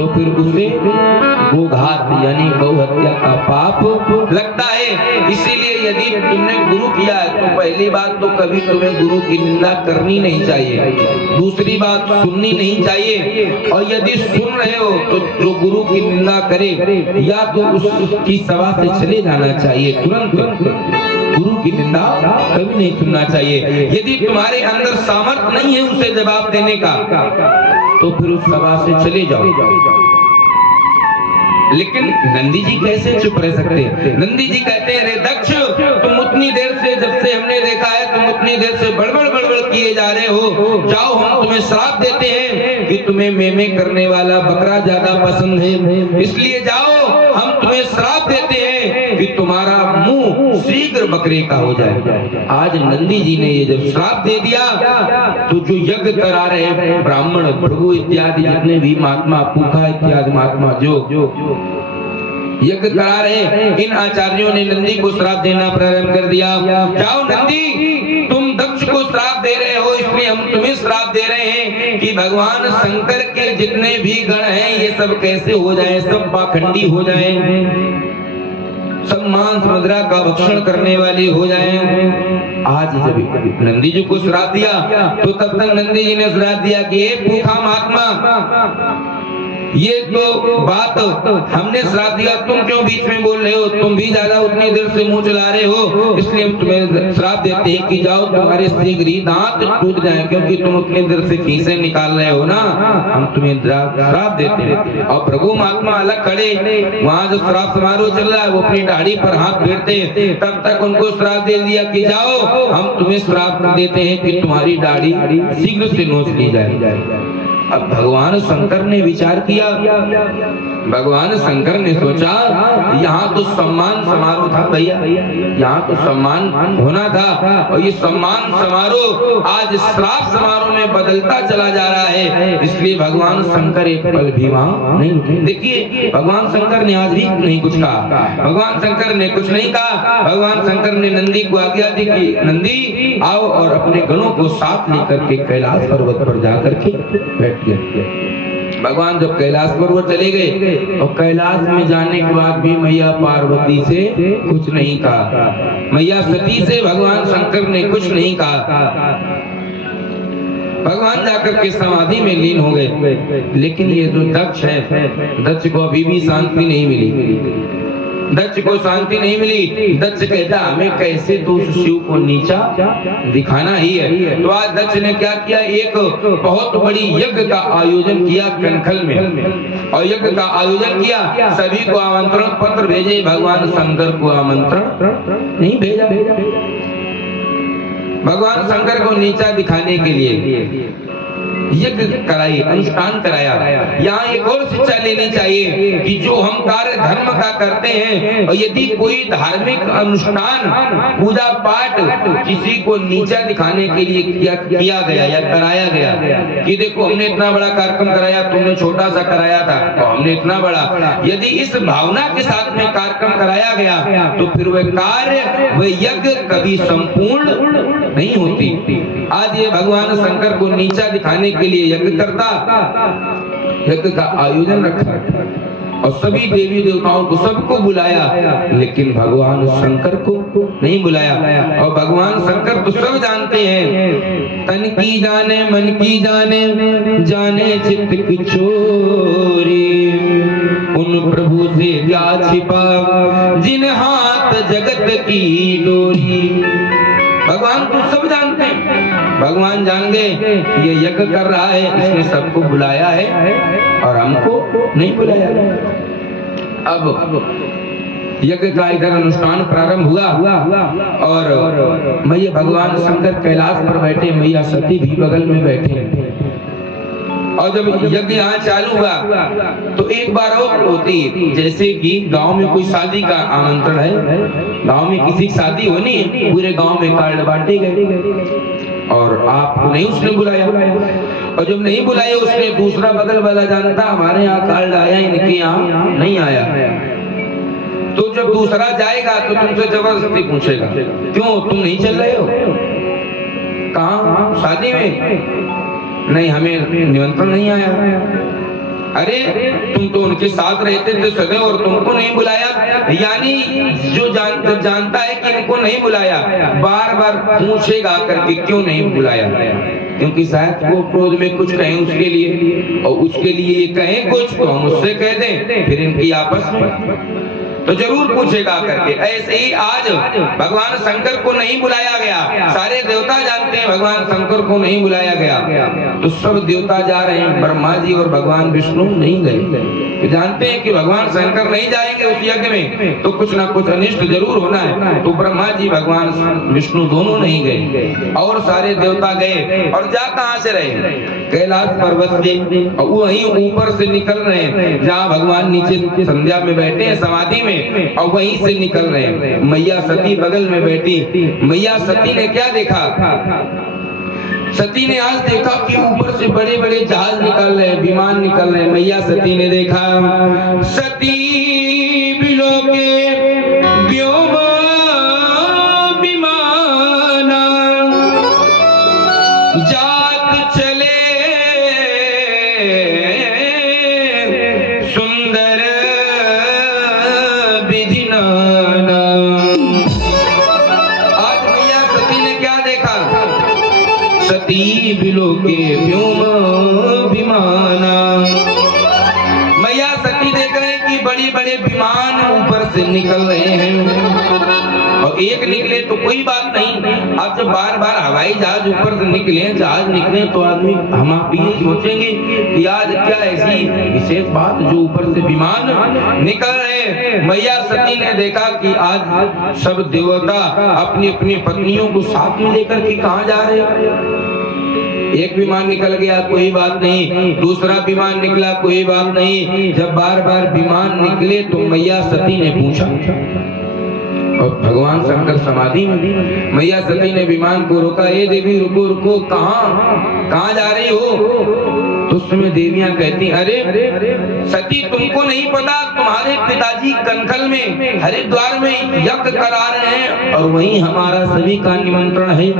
तो फिर उसे गोघात यानी गौ हत्या का पाप लगता है। इसीलिए यदि तुमने गुरु किया है तो पहली बात तो कभी तुम्हें गुरु की निंदा करनी नहीं चाहिए, दूसरी बात सुननी नहीं चाहिए, और यदि सुन रहे हो तो जो गुरु की निंदा करे या तो उसकी सभा से चले जाना चाहिए तुरंत। गुरु की निंदा कभी नहीं सुनना चाहिए। यदि तुम्हारे अंदर सामर्थ्य नहीं है उसे जवाब देने का तो फिर उस सभा से चले जाओ। लेकिन नंदी जी कैसे चुप रह सकते हैं? नंदी जी कहते हैं, रे दक्ष, तुम उतनी देर से, जब से हमने देखा है तुम उतनी देर से बड़बड़ बड़बड़ किए जा रहे हो, जाओ हम तुम्हें श्राप देते हैं कि तुम्हें मेमे करने वाला बकरा ज्यादा पसंद है, इसलिए जाओ हम तुम्हें श्राप देते हैं कि तुम्हारा मुंह शीघ्र बकरे का हो जाए। आज नंदी जी ने ये जब श्राप दे दिया तो जो यज्ञ करा रहे ब्राह्मण, भृगु इत्यादि जितने भी महात्मा, पूखा इत्यादि महात्मा जो यज्ञ करा रहे, इन आचार्यों ने नंदी को श्राप देना प्रारंभ कर दिया। जाओ नंदी, तुम दक्ष को श्राप दे रहे हो, इसलिए हम तुम्हें श्राप दे रहे हैं कि भगवान शंकर के जितने भी गण हैं ये सब कैसे हो जाएं, सब पाखंडी हो जाएं, सब मांस मदिरा का भक्षण करने वाले हो जाएं। आज जब नंदी जी को श्राप दिया तो तब तक नंदी जी ने श्राप दिया कि ये भूखा महात्मा, ये तो बात हमने श्राप दिया, तुम क्यों बीच में बोल रहे हो, तुम भी ज्यादा उतनी देर से मुंह चला रहे हो, इसलिए हम तुम्हें श्राप देते हैं कि जाओ तुम्हारे शीघ्र ही दांत टूट जाए, क्योंकि तुम उतनी देर से खीसे निकाल रहे हो ना, हम तुम्हें श्राप देते हैं। और प्रभु महात्मा अलग खड़े, वहाँ जो श्राप समारोह चल रहा है वो अपनी दाढ़ी पर हाथ फेरते, तब तक उनको श्राप दे दिया कि जाओ हम तुम्हें श्राप देते हैं कि तुम्हारी दाढ़ी शीघ्र से नोच ली जाए। अब भगवान शंकर ने विचार किया, भगवान शंकर ने सोचा यहाँ तो सम्मान समारोह था भैया, यहाँ तो सम्मान होना था, और ये सम्मान समारोह आज श्राप समारोह में बदलता चला जा रहा है, इसलिए भगवान शंकर एक पल भी वहाँ नहीं। देखिए भगवान शंकर ने आज भी नहीं कुछ कहा, भगवान शंकर ने कुछ नहीं कहा। भगवान शंकर ने नंदी को आज्ञा दी कि नंदी आओ और अपने गणों को साथ लेकर के कैलाश पर्वत पर जाकर के बैठ गए। भगवान जब कैलाश पर्वत चले गए और कैलाश में जाने के बाद भी मैया पार्वती से कुछ नहीं कहा, मैया सती से भगवान शंकर ने कुछ नहीं कहा। भगवान जाकर के समाधि में लीन हो गए। लेकिन ये जो दक्ष है, दक्ष को अभी भी शांति नहीं मिली, दक्ष को शांति नहीं मिली। दक्ष कहता हमें कैसे तो शिव को नीचा दिखाना ही है। तो आज दक्ष ने क्या किया, एक बहुत बड़ी यज्ञ का आयोजन किया कनखल में, और यज्ञ का आयोजन किया, सभी को आमंत्रण पत्र भेजे, भगवान शंकर को आमंत्रण नहीं भेजा। भगवान शंकर को नीचा दिखाने के लिए यज्ञ कराई, अनुष्ठान कराया। यहाँ एक और शिक्षा लेनी चाहिए कि जो हम कार्य धर्म का करते हैं, और यदि कोई धार्मिक अनुष्ठान पूजा पाठ किसी को नीचा दिखाने के लिए किया गया या कराया गया कि देखो हमने इतना बड़ा कार्यक्रम कराया, तुमने छोटा सा कराया था तो हमने इतना बड़ा, यदि इस भावना के साथ में कार्यक्रम कराया गया तो फिर वह कार्य, वह यज्ञ कभी संपूर्ण नहीं होती। आज ये भगवान शंकर को नीचा दिखाने के लिए यज्ञ करता, यज्ञ का आयोजन रखा और सभी देवी देवताओं को सबको बुलाया, लेकिन भगवान शंकर को नहीं बुलाया। और भगवान शंकर तो सब जानते हैं, तन की जाने मन की जाने, जाने चित्त की चोरी, उन प्रभु से क्या छिपा जिन हाथ जगत की डोरी। भगवान तो सब जानते हैं, भगवान जान गए ये यज्ञ कर रहा है, इसने सबको बुलाया है और हमको नहीं बुलाया। अब यज्ञ का इधर अनुष्ठान प्रारंभ हुआ और मैया भगवान शंकर कैलाश पर बैठे, मैया सती भी बगल में बैठे। और जब यज्ञ यहाँ चालू हुआ तो एक बार और होती, जैसे कि गांव में कोई शादी का आमंत्रण है, गांव में किसी की शादी होनी है, पूरे गांव में कार्ड बांटे गए और आपको नहीं उसने बुलाया, और जब नहीं बुलाया उसने दूसरा बगल वाला जानता हमारे यहाँ कार्ड आया, इनके यहाँ नहीं आया। तो जब दूसरा जाएगा तो तुमसे जबरदस्ती पूछेगा, क्यों तुम नहीं चल रहे हो, कहाँ शादी में? नहीं हमें निमंत्रण नहीं आया। अरे तुम तो उनके साथ रहते थे सदैव और तुमको नहीं बुलाया। यानी जो जब जानता है कि इनको नहीं बुलाया, बार बार पूछेगा करके क्यों नहीं बुलाया, क्योंकि शायद वो क्रोध में कुछ कहें उसके लिए, और उसके लिए कहें कुछ तो हम उससे कह दें, फिर इनकी आपस में तो जरूर पूछेगा करके। ऐसे ही आज भगवान शंकर को नहीं बुलाया गया, सारे देवता जानते हैं भगवान शंकर को नहीं बुलाया गया, तो सब देवता जा रहे हैं, ब्रह्मा जी और भगवान विष्णु नहीं गए। तो जानते हैं कि भगवान शंकर नहीं जाएंगे उस यज्ञ में तो कुछ ना कुछ अनिष्ट जरूर होना है, तो ब्रह्मा जी भगवान विष्णु दोनों नहीं गए और सारे देवता गए। और जा कहां से रहे? कैलाश पर्वत से, और वहीं ऊपर से निकल रहे हैं जहाँ भगवान नीचे संध्या में बैठे हैं समाधि में, और वहीं से निकल रहे हैं। मैया सती बगल में बैठी। मैया सती ने क्या देखा? सती ने आज देखा कि ऊपर से बड़े बड़े जहाज निकल रहे हैं, विमान निकल रहे हैं। मैया सती ने देखा, सती बिलोके व्योम विमाना जात चले सुंदर विधि नाना। आज मैया सती ने क्या देखा? सती बिलोके व्योम विमाना। मैया सती देख रहे हैं कि बड़े बड़े विमान ऊपर से निकल रहे हैं, और एक निकले तो कोई बात नहीं, अब जब बार बार हवाई जहाज ऊपर से निकले, जहाज निकले तो आदमी हम आप ये सोचेंगे कि आज क्या ऐसी विशेष बात जो ऊपर से विमान निकल रहे। मैया सती ने देखा कि आज सब देवता अपनी अपनी पत्नियों को साथ में लेकर के कहाँ जा रहे हैं। एक विमान निकल गया कोई बात नहीं, दूसरा विमान निकला कोई बात नहीं, जब बार बार विमान निकले तो मैया सती ने पूछा, और भगवान शंकर समाधि में। मैया सती ने विमान को रोका, ए देवी रुको रुको, कहाँ जा रही हो? तो उस समय देवियां कहती, अरे सती तुमको नहीं पता, तुम्हारे पिताजी कनखल में हरिद्वार में यज्ञ करा रहे हैं और वहीं हमारा सभी का निमंत्रण है,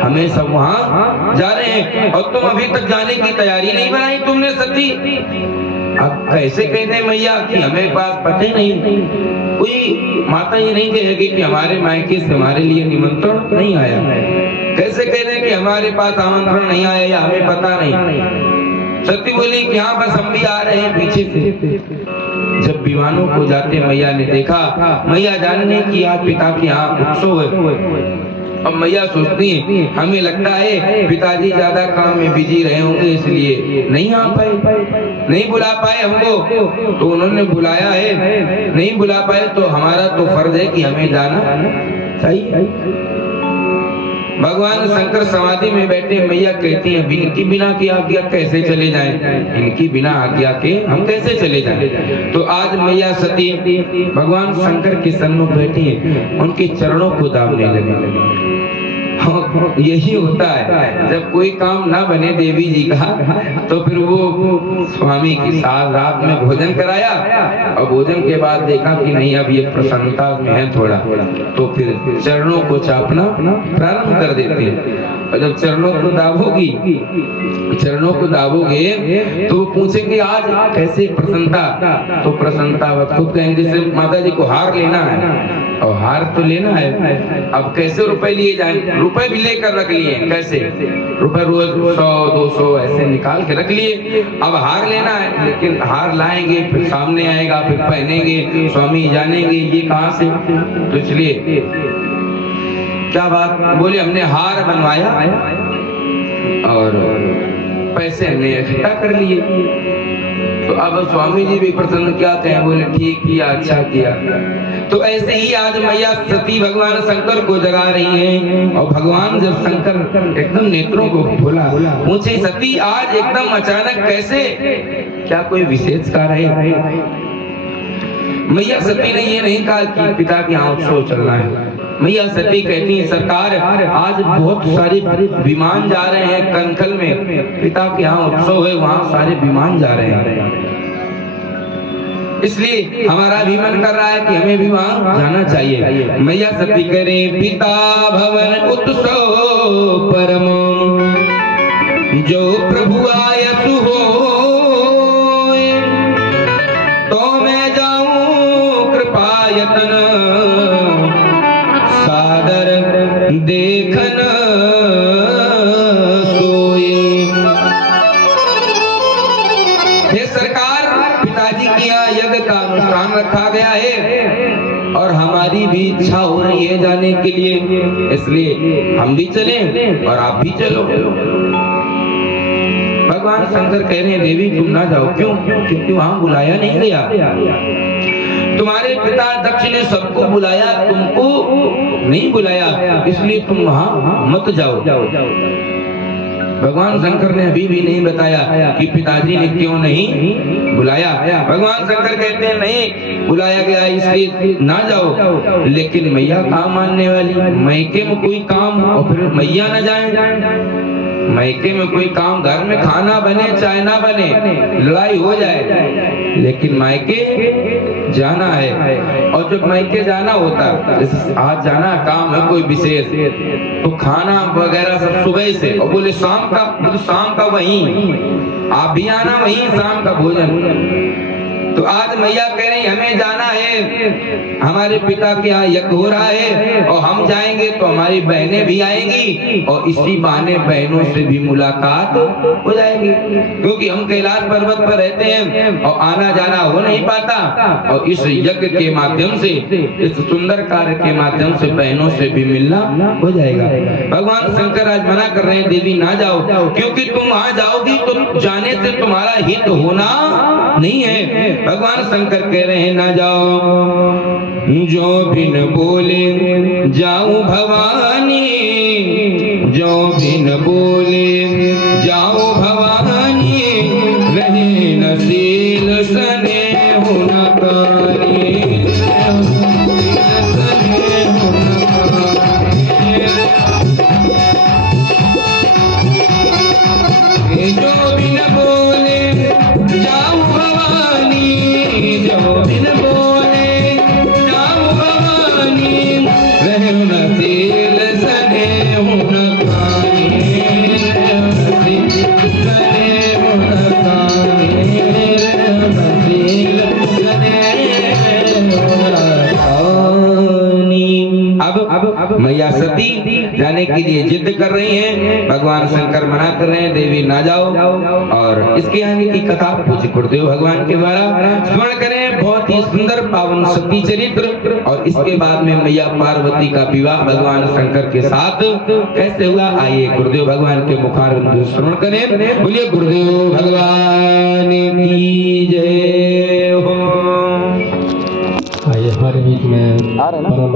हमें सब वहाँ जा रहे हैं और तुम अभी तक जाने की तैयारी नहीं बनाई तुमने सती। अब कैसे कहते मैया कि हमें पास पते नहीं, कोई माता ये नहीं कहेगी कि हमारे मायके से हमारे लिए निमंत्रण नहीं आया, कैसे कहते कि हमारे पास आमंत्रण नहीं आया या हमें पता नहीं। सती बोली कि हाँ बस हम भी आ रहे हैं पीछे से। जब विमानों को जाते मैया ने देखा, मैया जानने की आज पिता के यहाँ उत्सव है। अब मैया सोचती है हमें लगता है पिताजी ज्यादा काम में बिजी रहे होंगे इसलिए नहीं आ पाए, नहीं बुला पाए हमको, तो उन्होंने बुलाया है, नहीं बुला पाए तो हमारा तो फर्ज है कि हमें जाना चाहिए। भगवान शंकर समाधि में बैठे, मैया कहती हैं इनकी बिना की आज्ञा कैसे चले जाएं, इनकी बिना आज्ञा के हम कैसे चले जाएं। तो आज मैया सती भगवान शंकर के सम्मुख बैठी है, उनके चरणों को दाबने लगे। यही होता है जब कोई काम ना बने देवी जी का, तो फिर वो स्वामी के साथ रात में भोजन कराया और भोजन के बाद देखा कि नहीं अब ये प्रसन्नता में है थोड़ा, तो फिर चरणों को चापना प्रारंभ कर देते हैं। और जब चरणों को दाबोगे तो वो पूछेंगे आज कैसे प्रसन्नता, तो प्रसन्नता वह खुद कहेंगे जैसे माता जी को हार लेना है और हार तो लेना है, अब कैसे रुपए लिए जाए, रुपए भी लेकर रख लिए, कैसे रुपए रोज 100-200 ऐसे निकाल के रख लिए, अब हार लेना है, लेकिन हार लाएंगे फिर सामने आएगा फिर पहनेंगे, स्वामी जानेंगे ये कहाँ से, तो इसलिए क्या बात बोले हमने हार बनवाया और पैसे हमने इकट्ठा कर लिए, तो अब स्वामी जी भी प्रसन्न क्या कहें, बोले ठीक किया अच्छा किया। तो ऐसे ही आज मैया सती भगवान शंकर को जगा रही हैं, और भगवान जब शंकर एकदम नेत्रों को खोला, पूछे सती आज एकदम अचानक कैसे, क्या कोई विशेष कार्य है? मैया सती ने ये नहीं कहा कि पिता के यहाँ उत्सव चलना है। मैया सती कहती है सरकार आज बहुत सारे विमान जा रहे हैं कनखल में, पिता के यहाँ उत्सव है, वहाँ सारे विमान जा रहे हैं, इसलिए हमारा भी मन कर रहा है कि हमें भी वहाँ जाना चाहिए। मैया सती कह रहे पिता भवन उत्सव परम जो प्रभु आयसु हो, हे सरकार, पिताजी के यहाँ यज्ञ का अनुष्ठान रखा गया है और हमारी भी इच्छा हो रही है जाने के लिए, इसलिए हम भी चलें और आप भी चलो। भगवान शंकर कह रहे हैं देवी तुम ना जाओ। क्यों? क्योंकि वहां बुलाया नहीं गया। तुम्हारे पिता दक्ष ने सबको बुलाया, तुमको नहीं बुलाया, इसलिए तुम वहां मत जाओ। भगवान शंकर ने अभी भी नहीं बताया कि पिताजी ने क्यों नहीं बुलाया। भगवान शंकर कहते हैं नहीं बुलाया गया इसलिए ना जाओ। लेकिन मैया कहाँ मानने वाली? मैके में कोई काम और फिर मैया न जाए। मैके में कोई काम, घर में खाना बने चाहे ना बने, लड़ाई हो जाए, लेकिन मायके जाना है। और जब मायके जाना होता, जैसे आज जाना काम है कोई विशेष, तो खाना वगैरह सब सुबह से, और बोले शाम का, तो शाम का वहीं आप भी आना, वहीं शाम का भोजन। तो आज मैया कह रही हमें जाना है, हमारे पिता के यहाँ यज्ञ हो रहा है और हम जाएंगे तो हमारी बहनें भी आएंगी और इसी बहाने बहनों से भी मुलाकात हो जाएगी, क्योंकि हम कैलाश पर्वत पर रहते हैं और आना जाना हो नहीं पाता। और इस यज्ञ के माध्यम से, इस सुंदर कार्य के माध्यम से बहनों से भी मिलना हो जाएगा। भगवान शंकर आज मना कर रहे हैं देवी ना जाओ, क्योंकि तुम वहां जाओगी तो जाने से तुम्हारा हित होना नहीं है। भगवान शंकर कह रहे हैं ना जाओ। जो बिन बोले जाऊं भवानी, जो बिन बोले जाऊं भवानी, रहे नसील सने होना कानी, जो बिन बोले जाऊं भवानी, जो बिन बोले जाऊं भवानी, रहे नसील सने होना कानी, सने होना कानी, नसील सने होना कानी। अब मैया सती जाने के लिए जिद कर रही हैं, भगवान शंकर मना कर रहे हैं देवी ना जाओ। और इसके आगे की कथा पूज्य गुरुदेव भगवान के द्वारा स्मरण करें, बहुत ही सुंदर पावन सती चरित्र। और इसके बाद में मैया पार्वती का विवाह भगवान शंकर के साथ कैसे हुआ, आइए गुरुदेव भगवान के मुखारविंद स्मरण करें। बोलिए गुरुदेव भगवान की जय हो। आइए हमारे बीच में